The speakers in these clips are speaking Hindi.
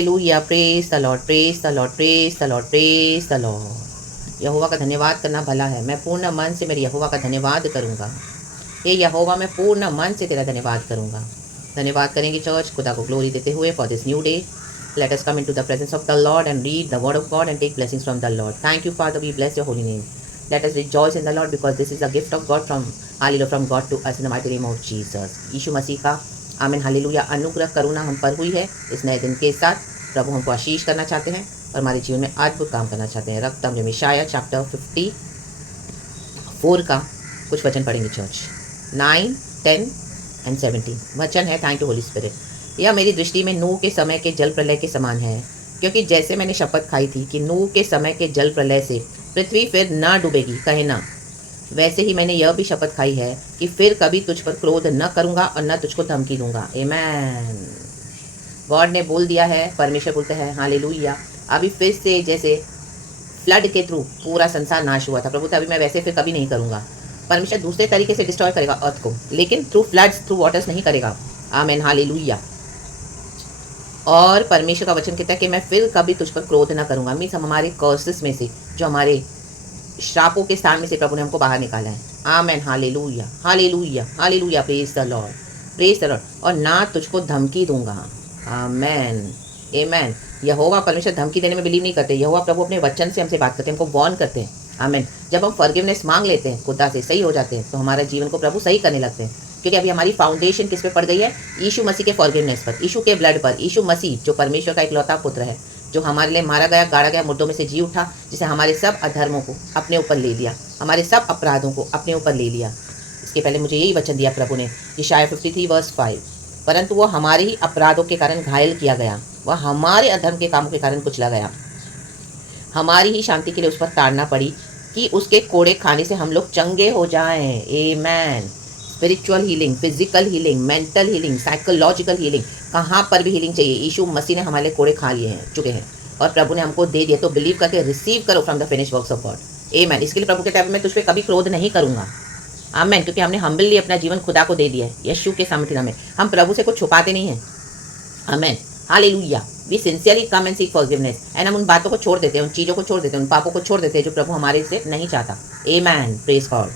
Hallelujah, praise the Lord, praise the Lord, praise the Lord, praise the Lord. यहोवा का धन्यवाद करना भला है। मैं पूर्ण मन से मेरे यहोवा का धन्यवाद करूँगा। हे यहोवा, मैं पूर्ण मन से तेरा धन्यवाद करूँगा। धन्यवाद करेंगे चर्च, खुदा को ग्लोरी देते हुए for this new day. Let us come into the presence of the Lord and read the word of God and take blessings from the Lord. Thank you, Father. We bless your holy name. Let us rejoice in the Lord because this is a gift of God from Hallelujah from God to us in the mighty name of Jesus. यीशु मसीह का आमीन हालेलुया अनुग्रह करुणा हम पर हुई है। इस नए दिन के साथ प्रभु हमको आशीष करना चाहते हैं और हमारे जीवन में अद्भुत काम करना चाहते हैं। रक्त हम यशायाह चैप्टर 54 का कुछ वचन पढ़ेंगे चर्च। 9, 10 एंड 17 वचन है। Thank you Holy spirit. यह मेरी दृष्टि में नूह के समय के जल प्रलय के समान है, क्योंकि जैसे मैंने शपथ खाई थी कि नूह के समय के जल प्रलय से पृथ्वी फिर ना डूबेगी, कहे ना, वैसे ही मैंने यह भी शपथ खाई है कि फिर कभी तुझ पर क्रोध न करूँगा और न तुझको धमकी दूंगा। आमेन। गॉड ने बोल दिया है, परमेश्वर बोलते हैं हालेलुया। अभी फिर से जैसे फ्लड के थ्रू पूरा संसार नाश हुआ था, प्रभु अभी मैं वैसे फिर कभी नहीं करूँगा। परमेश्वर दूसरे तरीके से डिस्ट्रॉय करेगा अर्थ को, लेकिन थ्रू फ्लड्स थ्रू वाटर्स नहीं करेगा। Amen hallelujah. और परमेश्वर का वचन कहता है कि मैं फिर कभी तुझ पर क्रोध ना करूँगा। मीन्स हम हमारे कर्सेस में से, जो हमारे श्रापों के स्थान में से प्रभु ने हमको बाहर निकाला है। Amen hallelujah, hallelujah, hallelujah, praise the Lord, praise the Lord. और ना तुझको धमकी दूंगा। आमेन, आमेन। यहोवा परमेश्वर धमकी देने में बिलीव नहीं करते। यहोवा प्रभु अपने वचन से हमसे बात करते हैं, हमको वॉर्न करते हैं। आमेन। जब हम फॉरगिवनेस मांग लेते हैं, खुदा से सही हो जाते हैं, तो हमारे जीवन को प्रभु सही करने लगते हैं। क्योंकि अभी हमारी फाउंडेशन किस पे पड़ गई है? यीशु मसीह के फॉरगिवनेस पर, यीशु के ब्लड पर। यीशु मसीह जो परमेश्वर का इकलौता पुत्र है, जो हमारे लिए मारा गया, गाड़ा गया, मुर्दों में से जी उठा, जिसे हमारे सब अधर्मों को अपने ऊपर ले लिया, हमारे सब अपराधों को अपने ऊपर ले लिया। इसके पहले मुझे यही वचन दिया प्रभु ने, यशायाह 53 वर्स 5, परंतु वो हमारे ही अपराधों के कारण घायल किया गया, वह हमारे अधर्म के कामों के कारण कुचला गया, हमारी ही शांति के लिए उस पर ताड़ना पड़ी कि उसके कोड़े खाने से हम लोग चंगे हो जाएं। Amen. Spiritual healing, physical healing, mental healing, psychological healing, कहाँ पर भी हीलिंग चाहिए, यीशु मसीह ने हमारे कोड़े खा लिए हैं, चुके हैं, और प्रभु ने हमको दे दिया। तो बिलीव करके रिसीव करो from the finish works of God. Amen. इसके लिए प्रभु के टाइम में तुझ पे कभी क्रोध नहीं करूँगा। आमेन। क्योंकि हमने हम्बली अपना जीवन खुदा को दे दिया है यीशु के सामर्थ्य में। हम प्रभु से कुछ छुपाते नहीं हैं। Amen hallelujah. We sincerely come and seek forgiveness, and हम उन बातों को छोड़ देते हैं, उन चीज़ों को छोड़ देते हैं, उन पापों को छोड़ देते हैं जो प्रभु हमारे से नहीं चाहता। आमेन, प्रेज गॉड।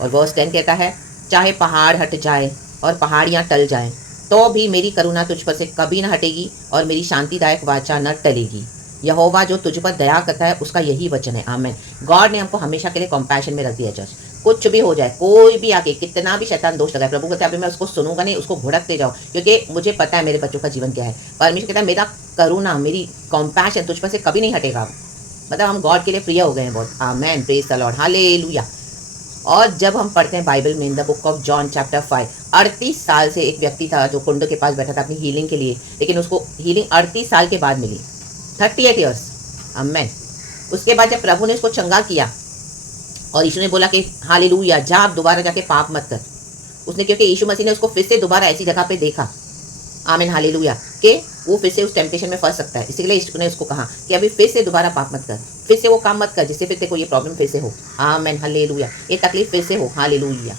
और वर्स 10 कहता है, चाहे पहाड़ हट जाए और पहाड़ियाँ टल जाएं, तो भी मेरी करुणा तुझ पर से कभी न हटेगी और मेरी शांतिदायक वाचा न टलेगी। यहोवा जो तुझ पर दया करता है, उसका यही वचन है। आमेन। गॉड ने हमको हमेशा के लिए कंपैशन में रख दिया। चर्च, कुछ भी हो जाए, कोई भी आके कितना भी शैतान दोष लगाए, प्रभु कहता है अभी मैं उसको सुनूंगा नहीं, उसको भुड़कते जाओ, क्योंकि मुझे पता है मेरे बच्चों का जीवन क्या है। परमेश्वर कहता है मेरा करुणा, मेरी कंपैशन तुझ पर से कभी नहीं हटेगा। मतलब हम गॉड के लिए प्रिय हो गए हैं बहुत। आमेन, प्रेज द लॉर्ड, हालेलुया। और जब हम पढ़ते हैं बाइबल में, in the book of John chapter 5, 38 साल से एक व्यक्ति था जो कुंड के पास बैठा था अपनी हीलिंग के लिए, लेकिन उसको हीलिंग 38 साल के बाद मिली, 38 ईयर्स। आमेन। उसके बाद जब प्रभु ने उसको चंगा किया और यीशु ने बोला कि हालेलुया, जा आप दोबारा जाके पाप मत कर, उसने, क्योंकि यीशु मसीह ने उसको फिर से दोबारा ऐसी जगह पे देखा। आमीन हालेलुया, कि वो फिर से उस टेम्पटेशन में फंस सकता है, इसलिए यीशु ने उसको कहा कि अभी फिर से दोबारा पाप मत कर, फिर से वो काम मत कर जिससे फिर तेरे को ये प्रॉब्लम फिर से हो। आमीन हालेलुया, ये तकलीफ फिर से हो। हालेलुया,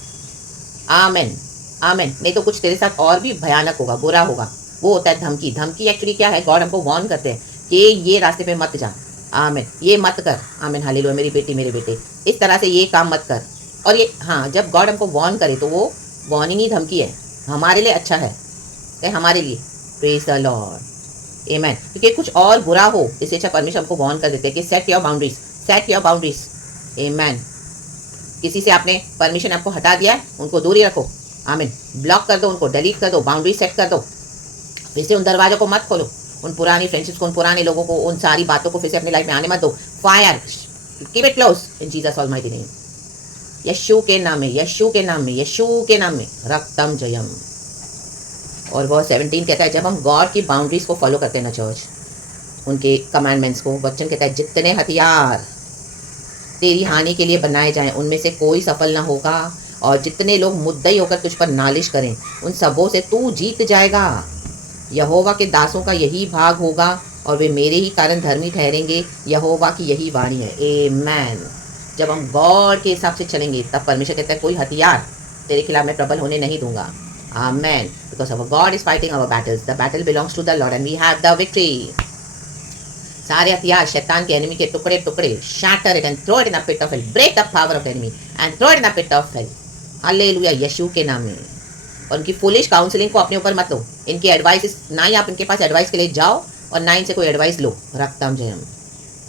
आमीन, आमीन। नहीं तो कुछ तेरे साथ और भी भयानक होगा, बुरा होगा। वो होता है धमकी। धमकी एक्चुअली क्या है? गॉड हमको वार्न करते हैं कि ये रास्ते पे मत जा। आमीन, ये मत कर। आमीन हालेलुया, मेरी बेटी, मेरे बेटे, इस तरह से ये काम मत कर। और ये, हाँ, जब गॉड हमको वार्न करे तो वो वार्निंग ही धमकी है, हमारे लिए अच्छा है, हमारे लिए। प्रेज द लॉर्ड, आमेन। क्योंकि कुछ और बुरा हो, इससे अच्छा परमेश्वर हमको वार्न कर देते हैं कि set your boundaries, set your boundaries. Amen. किसी से आपने परमिशन आपको हटा दिया है, उनको दूरी रखो। आमीन। ब्लॉक कर दो, उनको डिलीट कर दो, बाउंड्री सेट कर दो। फिर से उन दरवाजों को मत खोलो, उन पुरानी फ्रेंडशिप्स को, उन पुराने लोगों को, उन सारी बातों को फिर से अपनी लाइफ में आने मत दो। Fire, keep it close in Jesus almighty name. यीशु के नाम में, यीशु के नाम में, यीशु के नाम में, रक्तम जयम। और वह 17 कहता है, जब हम गॉड की बाउंड्रीज को फॉलो करते हैं ना चर्च, उनके कमांडमेंट्स को, वचन कहता है जितने हथियार तेरी हानि के लिए बनाए जाएं उनमें से कोई सफल ना होगा, और जितने लोग मुद्दई होकर तुझ पर नालिश करें उन सबों से तू जीत जाएगा। यहोवा के दासों का यही भाग होगा और वे मेरे ही कारण धर्मी ठहरेंगे, यहोवा की यही वाणी है। आमेन। जब हम गॉड के हिसाब से चलेंगे तब परमेश्वर कहता है कोई हथियार तेरे खिलाफ मैं प्रबल होने नहीं दूंगा। आमेन। because our God is fighting our battles. The battle belongs to the Lord and we have the victory. सारे हथियार शैतान के एनिमी के टुकड़े टुकड़े shatter it and throw it in the pit of hell. Break the power of the enemy and throw it in the pit of hell. Hallelujah, यीशु के नाम में। और उनकी फुलिश काउंसलिंग को अपने ऊपर मत लो। इनकी एडवाइस ना ही आप इनके पास एडवाइस के लिए जाओ और ना इनसे कोई एडवाइस लो। रक्तम जयम।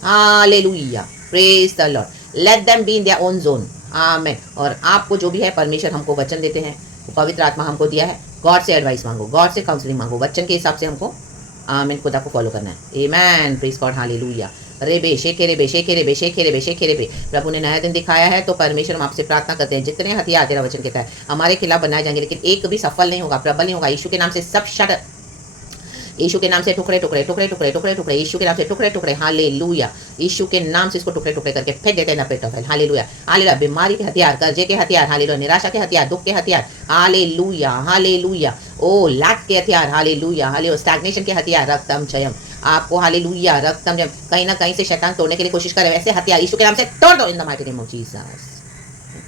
Hallelujah, praise the Lord. Let them be in their own zone. Amen. और आपको जो भी है परमेश्वर हमको वचन देते हैं, पवित्र आत्मा हमको दिया है, गॉड से एडवाइस मांगो, गॉड से काउंसलिंग मांगो, वचन के हिसाब से हमको आमीन खुदा को फॉलो करना है। आमेन, प्रेज गॉड, हालेलुया। रेबे शेके रेबे शेके रेबे शेके रेबे शेके रेबे। प्रभु ने नया दिन दिखाया है, तो परमेश्वर हम आपसे प्रार्थना करते हैं जितने हथियार तेरा वचन कहता है हमारे खिलाफ बनाए जाएंगे, लेकिन एक भी सफल नहीं होगा, प्रबल नहीं होगा। यीशु के नाम से सब शट, यीशु के नाम से टुकड़े टुकड़े टुकड़े टुकड़े टुकड़े टुकड़े, यीशु के नाम से टुकड़े टुकड़े। हालेलुया, यीशु के नाम से इसको टुकड़े टुकड़े करके फेंक देते हैं ना पेट ऑफ हेल। Hallelujah, hallelujah. बीमारी के हथियार, कर्जे के हथियार, हालेलुया। निराशा के हथियार, दुख के हथियार, हालेलुया हालेलुया। ओ लैक के हथियार, हालेलुया हालेलुया। स्टैग्नेशन के हथियार, रक्तम जयम। आपको हालेलुया, रक्तम जयम। कहीं ना कहीं से शैतान तोड़ने के लिए कोशिश करे, वैसे हथियार यीशु के नाम से तोड़ दो in the mighty name of Jesus.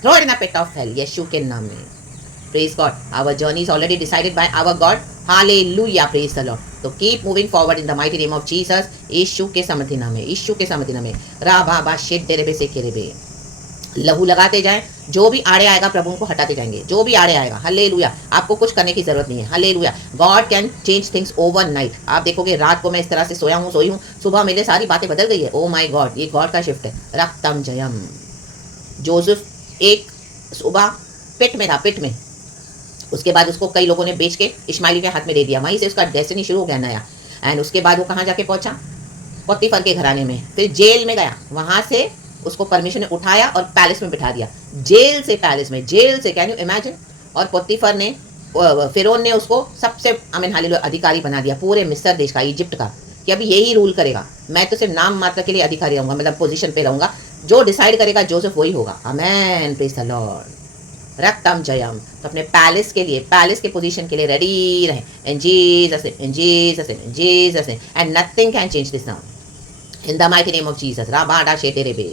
Throw it in the pit of hell, यीशु के नाम में। Praise God. Our journey is already decided by our God. Hallelujah. Praise the Lord. तो keep moving forward in the mighty name of Jesus. यीशु के समर्थी नाम में, यीशु के समर्थी नाम में। राबा शेट डेरे पे से खेरे बे। लहू लगाते जाएं, जो भी आड़े आएगा प्रभु उनको हटाते जाएंगे, जो भी आड़े आएगा। हालेलुया, आपको कुछ करने की जरूरत नहीं है। Hallelujah, God can change things overnight. आप देखोगे रात को मैं इस तरह से सोया हूँ, सोई हूँ, सुबह मेरे सारी बातें बदल गई है। ओ माय गॉड, ये गॉड का शिफ्ट है। रक्तम जयम। जोसेफ एक सुबह पिट में था, पिट में। उसके बाद उसको कई लोगों ने बेच के इस्माइली के हाथ में दे दिया, वहीं से उसका डेस्टिनी शुरू हो गया नया। एंड उसके बाद वो कहाँ जाके पहुंचा? पोतीफर के घराने में। फिर जेल में गया, वहां से उसको परमिशन ने उठाया और पैलेस में बिठा दिया। जेल से पैलेस में, जेल से, कैन यू इमेजिन। और पोतीफर ने, फिरौन ने उसको सबसे आमीन हालेलुया अधिकारी बना दिया पूरे मिस्र देश का, इजिप्ट का, कि अभी यही रूल करेगा। मैं तो सिर्फ नाम मात्र के लिए अधिकारी रहूंगा, मतलब पोजीशन पे रहूंगा। जो डिसाइड करेगा जोसेफ वही होगा। आमेन, प्रेज द लॉर्ड। रक्तम जयम। तो अपने पैलेस के लिए, पैलेस के पोजीशन के लिए रेडी रहे। In Jesus name, in Jesus name, in Jesus name. And nothing can change this now in the mighty name of Jesus. राबाडा शेटेरेबे।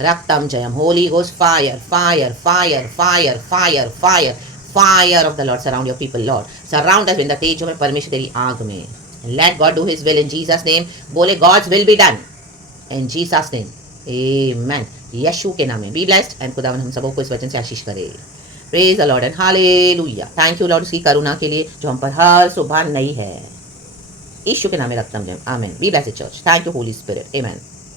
रक्तम जयम। Holy Ghost fire fire fire fire fire fire fire of the Lord surround your people Lord. Surround us with the तेज में, परमेश्वर तेरी आग में। Let God do his will in Jesus name. बोले God's will be done in Jesus name. आमेन, यीशु के नाम में। बी ब्लेस्ड एंड खुदावन हम सबों को इस वचन से आशीष करे। Praise the Lord and hallelujah. Thank you Lord उसकी करुणा के लिए जो हम पर हर सुबह नई है। यीशु के नाम में रक्तम जयम। आमेन। Be blessed church. Thank you Holy Spirit. Amen.